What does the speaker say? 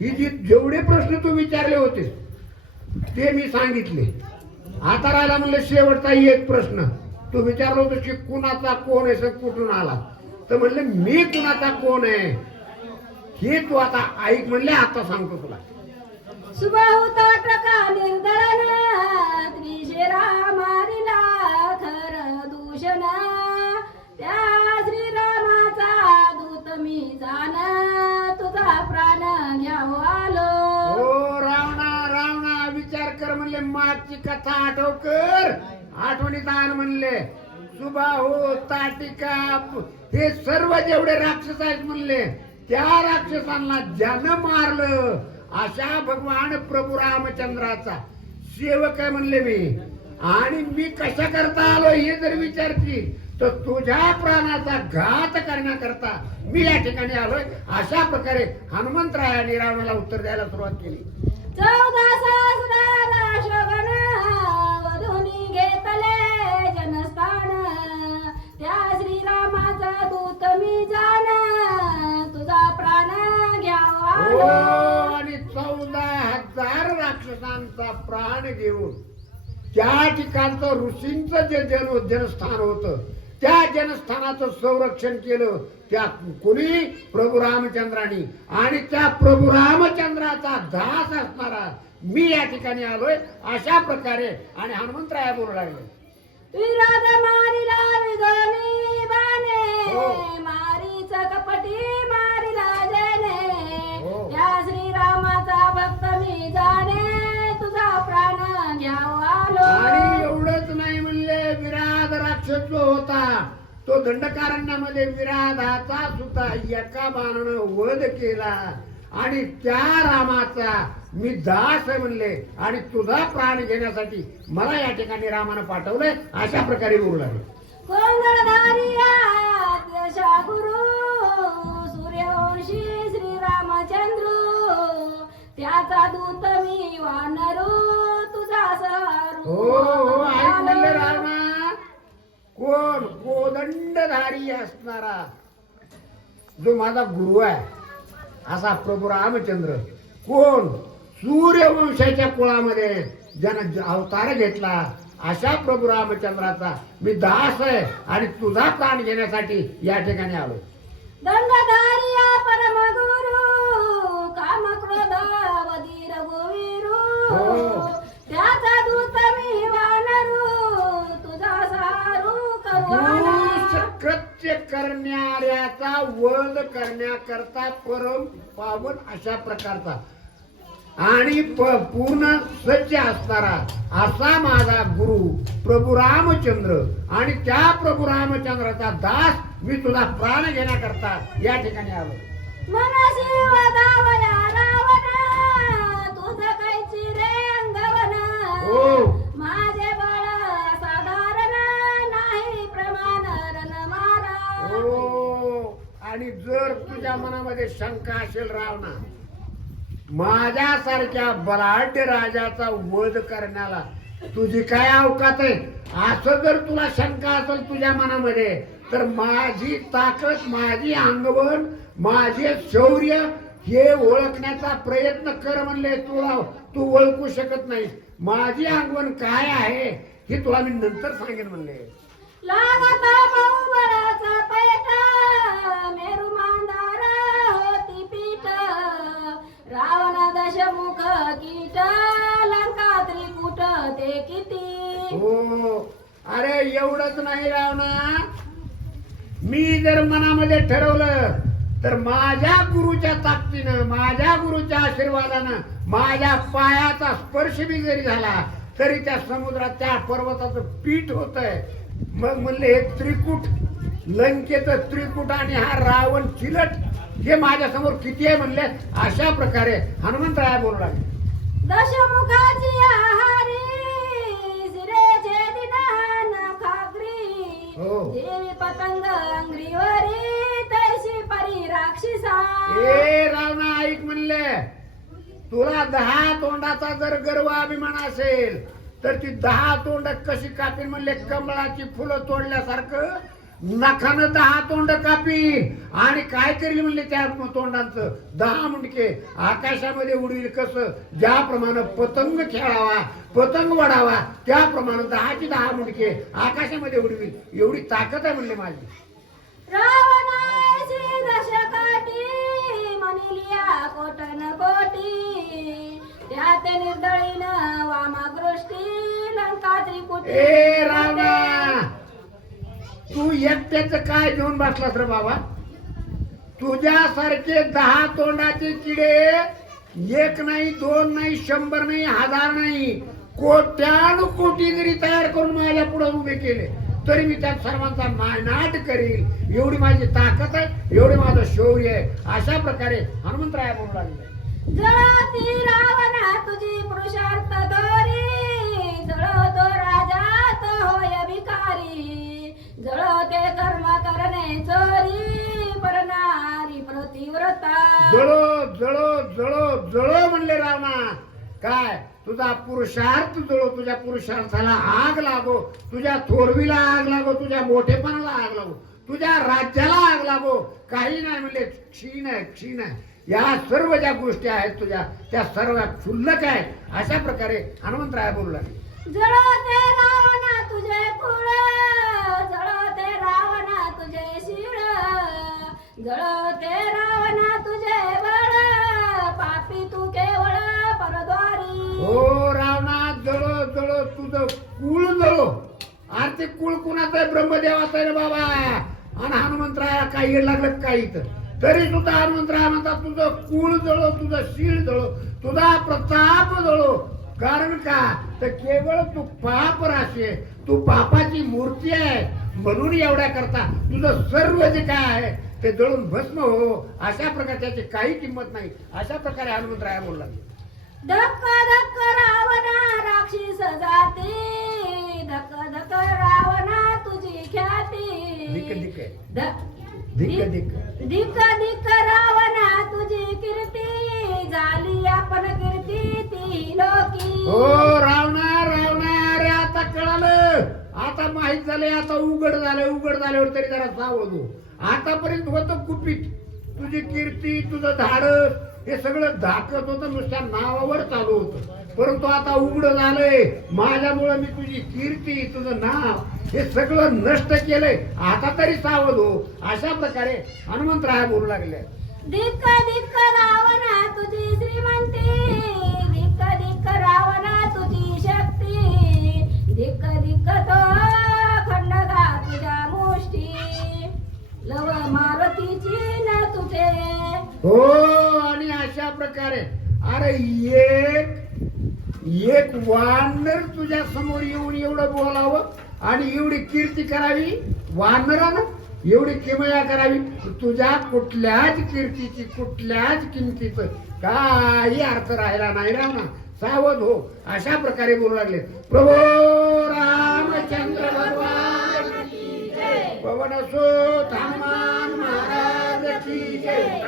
ही जी जेवढे प्रश्न तू विचारले होते ते मी सांगितले. आता राहिला म्हणलं शेवटचा एक प्रश्न. तू विचारलं होतं की कुणाचा कोण आहे, सर कुठून आला, तर म्हणलं मी कुणाचा कोण आहे हे तू आता ऐक म्हणले. आता सांगतो तुला. सुबाहुता टका निर्दळन त्रिशेरा मारिला खर दूषण त्या श्रीरामाचा दूत मी जाण तुझा प्राण घ्याव आलो. हो रावणा रावणा विचार कर म्हणले. मागची कथा आठव कर. आठवणीत आण म्हणले. सुबाहू ताटिका हे सर्व जेवढे राक्षस आहेत म्हणले त्या राक्षसांना ज्यानं मारलं अशा भगवान प्रभू रामचंद्राचा सेवक आहे म्हणले मी. आणि मी कशा करता आलो हे जर विचारती तर तुझ्या प्राणाचा घात करण्याकरता मी या ठिकाणी आलोय. अशा प्रकारे हनुमंतरायाने रावणाला उत्तर द्यायला सुरुवात केली. 14 सहस्रार शोभन वधूनी घेतले जनस्थान त्या श्रीरामाचा दूत मी जाण तुझा प्राण घ्यावा हो, आलो. आणि 14,000 राक्षसांचा प्राण घेऊन त्या ठिकाणचं ऋषींचं जे जनस्थान होतं त्या जनस्थानाचं संरक्षण केलं त्या कोणी प्रभू रामचंद्रानी. आणि त्या प्रभू रामचंद्राचा दास असणारा मी या ठिकाणी आलोय. अशा प्रकारे आणि हनुमंतराया बोलू लागले. विराज मारिला विगणी बाणे हो. मारीच कपटी मारिला जेने हो. त्या श्रीरामाचा भक्त मी जाणे तुझा प्राण घ्यावा आलो. आणि एवढंच नाही म्हणले. विराध राक्षस जो होता तो दंडकारण्यामध्ये विराधाचा सुद्धा एका बाणानं वध केला. आणि त्या रामाचा मी दास आहे म्हणले. आणि तुझा प्राण घेण्यासाठी मला या ठिकाणी रामानं पाठवलंय. अशा प्रकारे बोलू लागले. कोंदळधारिया दशा गुरु सूर्यवंशी श्रीरामचंद्र त्याचा दूत मी वानरू तुझा हो हो ऐक म्हणले सारू. रावणा. कोण कोदंडधारी असणारा जो माझा गुरु आहे असा प्रभू रामचंद्र. कोण सूर्यवंशाच्या कुळामध्ये ज्यानं अवतार घेतला अशा प्रभू रामचंद्राचा मी दास आहे. आणि तुझा प्राण घेण्यासाठी या ठिकाणी आलो. दंडधारिया परमगुरु काम क्रोध वधीर गोविरू हो. त्याचा दूत मी वानरू तुझा सारू करू आला. कृत्य करणाऱ्याचा वध करण्याकरता परम पावन अशा प्रकारचा आणि पूर्ण सज्ज असणारा असा माझा गुरु प्रभू रामचंद्र. आणि त्या प्रभू रामचंद्राचा दास मी तुझा प्राण घेण्याकरता या ठिकाणी आलो. मनसी वदावया रावण तुझं कायची रे अंगवन हो. माझे बाळ साधारण नाही प्रमाण रण मारा. हो. आणि जर तुझ्या मनामध्ये शंका असेल रावणा माझ्यासारख्या बलाढ्य राजाचा वध करण्याला तुझी काय अवकात आहे असं जर तुला शंका असेल तुझ्या मनामध्ये तर माझी ताकद माझी अंगवण माझे शौर्य हे ओळखण्याचा प्रयत्न कर म्हणले. तू ओळखू शकत नाही. माझी अंगवण काय आहे हे तुला मी नंतर सांगेन म्हणले. लागता बहुबळाचा पैठ मेरू मांदार होती पीठ रावण दशमुख कीट लंका त्रिकुट ते किती. हो. अरे एवढंच नाही रावणा. मी जर मनामध्ये ठरवलं तर माझ्या गुरुच्या ताकदीनं माझ्या गुरुच्या आशीर्वादानं माझ्या पायाचा स्पर्श बी जरी झाला तरी त्या समुद्रात त्या पर्वताचं पीठ होतंय. मग म्हणले हे त्रिकुट लंकेचं त्रिकुट आणि हा रावण चिलट हे माझ्या समोर किती आहे म्हणले. अशा प्रकारे हनुमंतराया बोलू लागले. दशमुखाची आहारी शिरेचे दिनान खागरी हो. देवी पतंग अंगरीवरी तैशी परी राक्षसा. ए रावणा ऐक म्हणले. तुला 10 तोंडाचा जर गर्व अभिमान असेल तर ती 10 तोंड कशी कापीन म्हणले. कमळाची फुलं तोडल्यासारखं नखानं 10 तोंड कापील आणि काय करील म्हणले त्या तोंडांचं 10 मुंडके आकाशामध्ये उडवील. कसं? ज्याप्रमाणे पतंग खेळावा, पतंग वडावा, त्याप्रमाणे 10ची 10 मुंडके आकाशामध्ये उडवील. एवढी ताकद आहे म्हणले माझी. रावणाची दशकाठी म्हणिलिया कोटन कोटी त्यात निर्दळीन वामागृष्टी लंका त्रिपुटी. ए रावणा, तू एकट्याच काय घेऊन बसलास रे बाबा? तुझ्यासारखे 10 तोंडाचे किडे एक नाही, 2 नाही, 100 नाही, 1000 नाही, कोट्यानु कोटी जरी तयार करून माझ्या पुढे उभे केले तरी मी त्या सर्वांचा नायनाट करील. एवढी माझी ताकद आहे, एवढे माझं शौर्य आहे. अशा प्रकारे हनुमंतराया बोलू लागले. जळती रावणा तुझी पुरुषार्थ दोरी जळतो राजा तो होय भिकारी जळते कर्म करणे चोरी परनारी प्रतिव्रता. जळो जळो जळो जळो म्हणले रावणा. काय? तुझा पुरुषार्थ जळो, तुझ्या पुरुषार्थाला आग लागो, तुझ्या थोरवीला आग लागो, तुझ्या मोठेपणाला आग लागो, तुझ्या राज्याला आग लागो. काही नाही म्हणले. क्षीण आहे, क्षीण आहे. या सर्व ज्या गोष्टी आहेत तुझ्या त्या सर्व क्षुल्लक आहेत. अशा प्रकारे हनुमंतराया बोलू लागले. जळते रावणा तुझे कुळ जळते रावणा तुझे शिळ जळते रावणा तुझे बळ पापी तू केवळ परद्वारी. हो रावणा, जळो जळो तुझं कुळ जळो. अरे ते कुळ कुणाचं आहे? ब्रह्मदेवाचं आहे रे बाबा. आणि हनुमंतराया काही येड लागलं काही तरी सुद्धा हनुमंतराया म्हणतात तुझं कुळ जळो, तुझं शीळ जळो, तुझा प्रताप जळो. कारण का? तर केवळ तू पाप राशी आहे, तू पापाची मूर्ती आहे. म्हणून एवढ्या करता तुझं सर्व जे काय आहे ते जळून भस्म हो. अशा प्रकारे त्याची काही किंमत नाही. अशा प्रकारे हनुमंतराया बोलला. धक्क धक्क रावणा राक्षस जाती धक्क धक्क रावणा तुझी ख्याती धिक्क धिक्क आहे. ध- धिक्क धिक्क. धिक्क धिक्क रावणा तुझी कीर्ती झाली आपण कीर्ती ती लोकी. हो रावणा रावणा, अरे आता कळालं, आता माहित झालंय, आता उघड झाल्यावर तरी जरा सावध हो. आतापर्यंत होतं कुपीत. तुझी कीर्ती, तुझं धाडस हे सगळं धाकत होतं, नुसत्या नावावर चालू होतं. परंतु आता उघड झालंय. माझ्यामुळे मी तुझी कीर्ती, तुझं नाव हे सगळं नष्ट केलंय. आता तरी सावध हो. अशा प्रकारे हनुमंतराया बोलू लागले. धिक्क धिक्क रावणा तुझी श्रीमंती धिक्क धिक्क रावणा तुझी शक्ती धिक्क धिक्क तो खंडगा तुझ्या मुष्टी लव मारुतीची न तुझे. हो, आणि अशा प्रकारे अरे एक वानर तुझ्या समोर येऊन एवढं बोलावं आणि एवढी कीर्ती करावी. वानरानं एवढी किमया करावी. तुझ्या कुठल्याच कीर्तीची, कुठल्याच किमतीचं काही अर्थ राहिला नाही. रावणा सावध हो. अशा प्रकारे बोलू लागले. प्रभो रामचंद्र भगवान पवन असो हनुमान महाराज की जय.